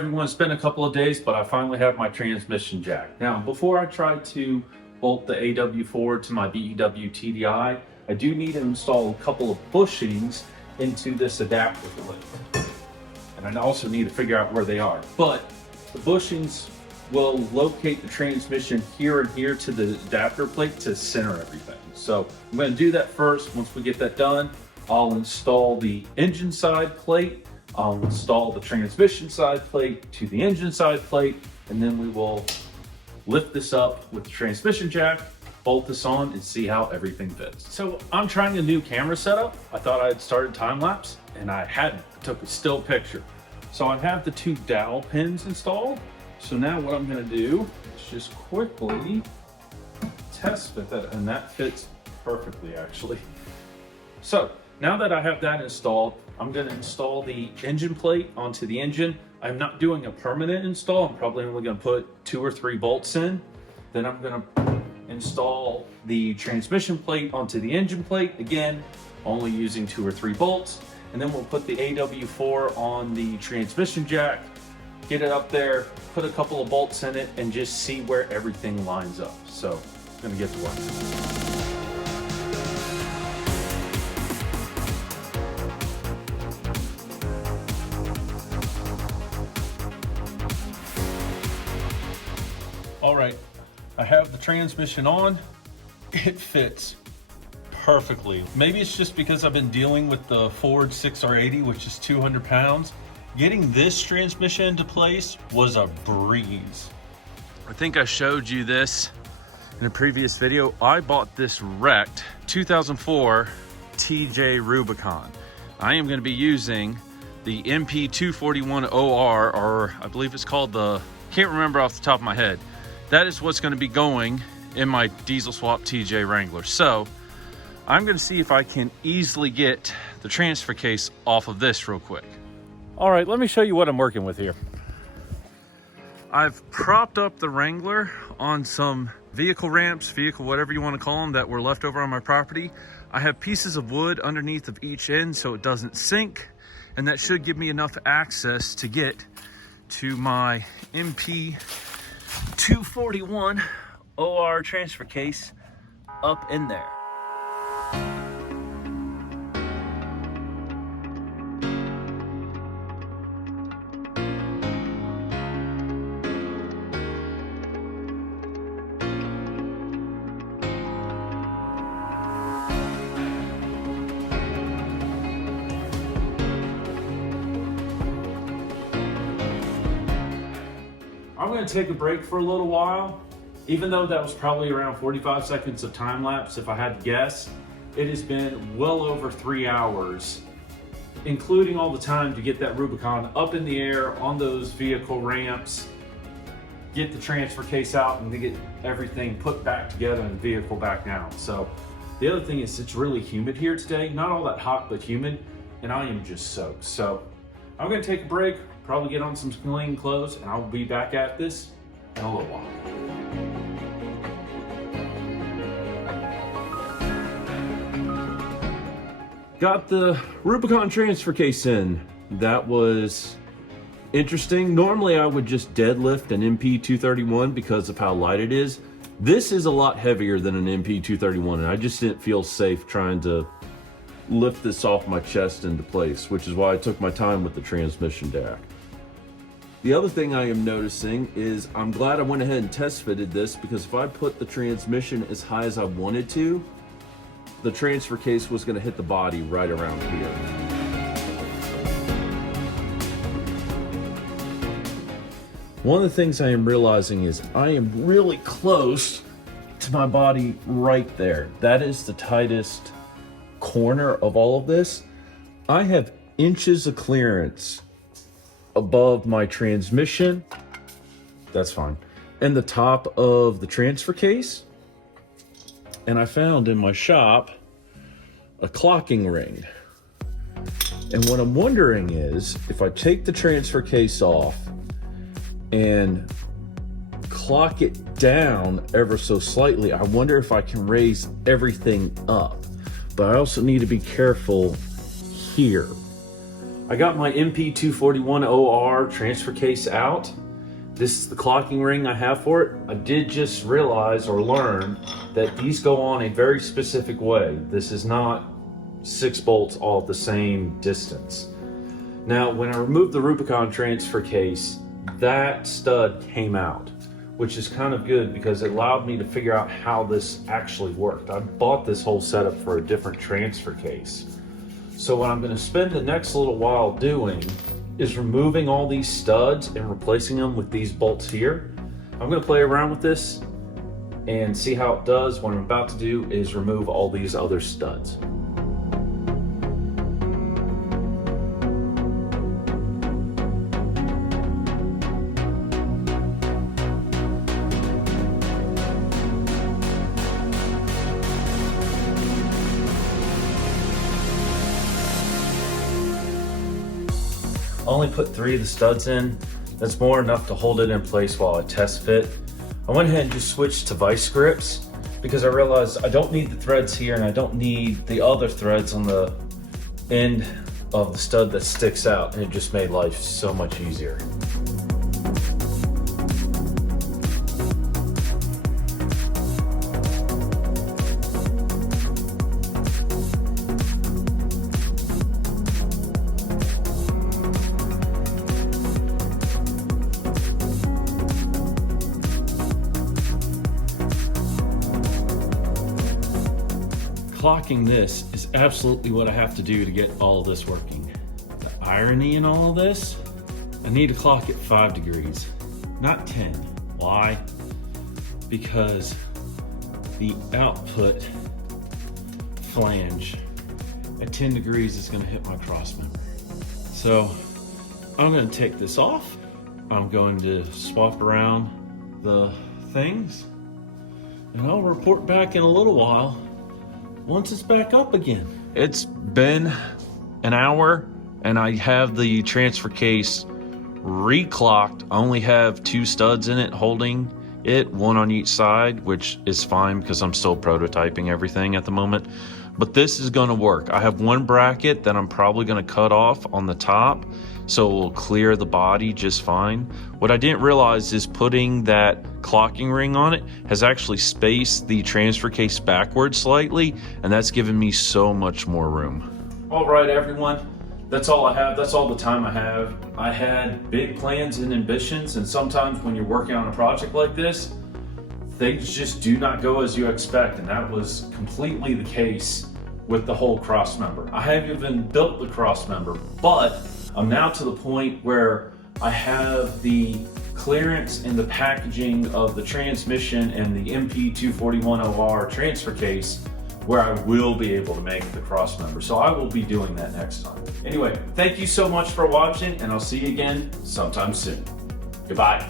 everyone, it's been a couple of days, but I finally have my transmission jack. Now, before I try to bolt the AW4 to my BEW TDI, I do need to install a couple of bushings into this adapter plate. And I also need to figure out where they are. But the bushings will locate the transmission here and here to the adapter plate to center everything. So I'm going to do that first. Once we get that done, I'll install the engine side plate. I'll install the transmission side plate to the engine side plate, and then we will lift this up with the transmission jack, bolt this on, and see how everything fits. So I'm trying a new camera setup. I thought I had started time lapse, and I hadn't. I took a still picture. So I have the 2 dowel pins installed. So now what I'm gonna do is just quickly test fit that, and that fits perfectly actually. So now that I have that installed, I'm going to install the engine plate onto the engine. I'm not doing a permanent install. I'm probably only going to put 2 or 3 bolts in. Then I'm going to install the transmission plate onto the engine plate. Again, only using 2 or 3 bolts. And then we'll put the AW4 on the transmission jack, get it up there, put a couple of bolts in it, and just see where everything lines up. So I'm going to get to work. All right, I have the transmission on. It fits perfectly. Maybe it's just because I've been dealing with the Ford 6R80, which is 200 pounds. Getting this transmission into place was a breeze. I think I showed you this in a previous video. I bought this wrecked 2004 TJ Rubicon. I am going to be using the NP241OR, or I believe it's called the, can't remember off the top of my head. That is what's going to be going in my diesel swap TJ Wrangler. So I'm going to see if I can easily get the transfer case off of this real quick. All right, let me show you what I'm working with here. I've propped up the Wrangler on some vehicle ramps, whatever you want to call them, that were left over on my property. I have pieces of wood underneath of each end so it doesn't sink, and that should give me enough access to get to my NP241OR transfer case up in there. I'm going to take a break for a little while. Even though that was probably around 45 seconds of time lapse, if I had to guess, it has been well over 3 hours, including all the time to get that Rubicon up in the air on those vehicle ramps, get the transfer case out, and to get everything put back together and the vehicle back down. So the other thing is it's really humid here today. Not all that hot, but humid, and I am just soaked. So I'm going to take a break, probably get on some clean clothes, and I'll be back at this in a little while. Got the Rubicon transfer case in. That was interesting. Normally I would just deadlift an NP231 because of how light it is. This is a lot heavier than an NP231, and I just didn't feel safe trying to lift this off my chest into place, which is why I took my time with the transmission jack. The other thing I am noticing is I'm glad I went ahead and test fitted this, because if I put the transmission as high as I wanted to, the transfer case was going to hit the body right around here. One of the things I am realizing is I am really close to my body right there. That is the tightest corner of all of this. I have inches of clearance above my transmission. That's fine. And the top of the transfer case. And I found in my shop a clocking ring. And what I'm wondering is, if I take the transfer case off and clock it down ever so slightly, I wonder if I can raise everything up. But I also need to be careful here. I got my NP241OR transfer case out. This is the clocking ring I have for it. I did just realize or learn that these go on a very specific way. This is not 6 bolts all at the same distance. Now, when I removed the Rubicon transfer case, that stud came out, which is kind of good because it allowed me to figure out how this actually worked. I bought this whole setup for a different transfer case. So what I'm going to spend the next little while doing is removing all these studs and replacing them with these bolts here. I'm going to play around with this and see how it does. What I'm about to do is remove all these other studs. I only put 3 of the studs in. That's more enough to hold it in place while I test fit. I went ahead and just switched to vice grips because I realized I don't need the threads here and I don't need the other threads on the end of the stud that sticks out, and it just made life so much easier. Clocking this is absolutely what I have to do to get all of this working. The irony in all of this, I need to clock at 5 degrees, not 10. Why? Because the output flange at 10 degrees is going to hit my cross member. So I'm going to take this off. I'm going to swap around the things, and I'll report back in a little while once it's back up again. It's been an hour and I have the transfer case reclocked. I only have 2 studs in it holding it, 1 on each side, which is fine because I'm still prototyping everything at the moment. But this is gonna work. I have 1 bracket that I'm probably gonna cut off on the top, so it will clear the body just fine. What I didn't realize is putting that clocking ring on it has actually spaced the transfer case backwards slightly, and that's given me so much more room. All right, everyone, that's all I have. That's all the time I have. I had big plans and ambitions, and sometimes when you're working on a project like this, things just do not go as you expect, and that was completely the case with the whole cross member. I haven't even built the cross member, but I'm now to the point where I have the clearance and the packaging of the transmission and the NP241OR transfer case where I will be able to make the cross member. So I will be doing that next time. Anyway, thank you so much for watching, and I'll see you again sometime soon. Goodbye.